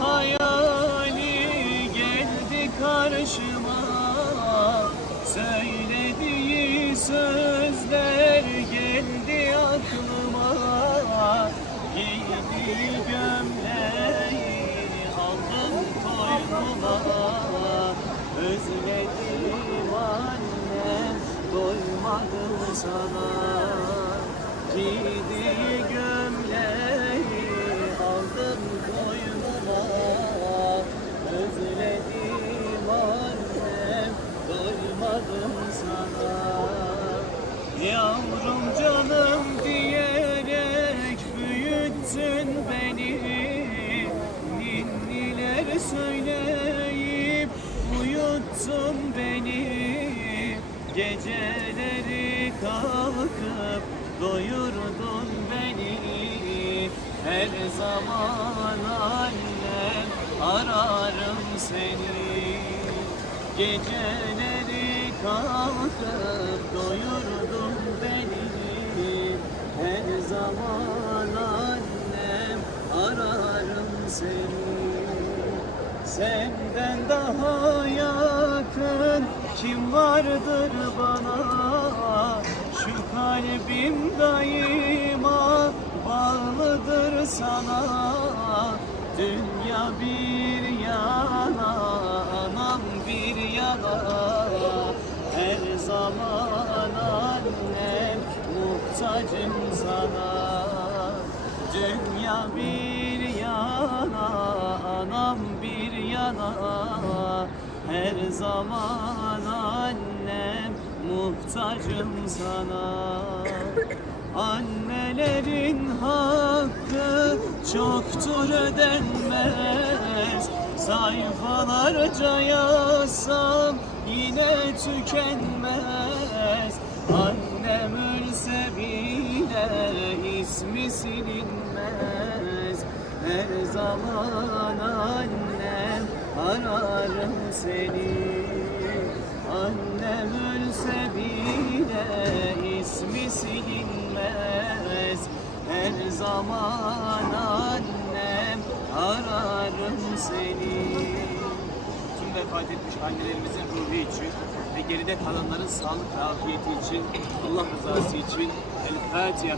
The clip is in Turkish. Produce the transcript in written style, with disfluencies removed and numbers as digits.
hayali geldi karşıma, söylediği sözler geldi aklıma. Giydiği gömleği aldım koynuma, özledim annem, doymadım sana. Giydiği gömleği aldım koynuma, özledim annem, doymadım sana. Yavrum canım diyerek büyüttün beni, ninniler söyleyip uyuttun beni. Geceleri kalkıp doyurdun beni, her zaman annem ararım seni. Geceleri kalkıp doyurdun beni, her zaman annem ararım seni. Senden daha yakın kim vardır bana? Şu kalbim daima bağlıdır sana. Dünya bir yana, anam bir yana, her zaman annem muhtacım sana. Dünya bir yana, anam bir yana, her zaman annem muhtacım sana. Annelerin hakkı çoktur ödenmez, sayfalarca yazsam yine tükenmez. Annem ölse bile ismi silinmez, her zaman annem ararım seni. Annem ölse bile ismi silinmez, her zaman annem ararım seni. Tüm vefat etmiş annelerimizin ruhu için ve geride kalanların sağlık ve afiyeti için, Allah rızası için El Fatiha.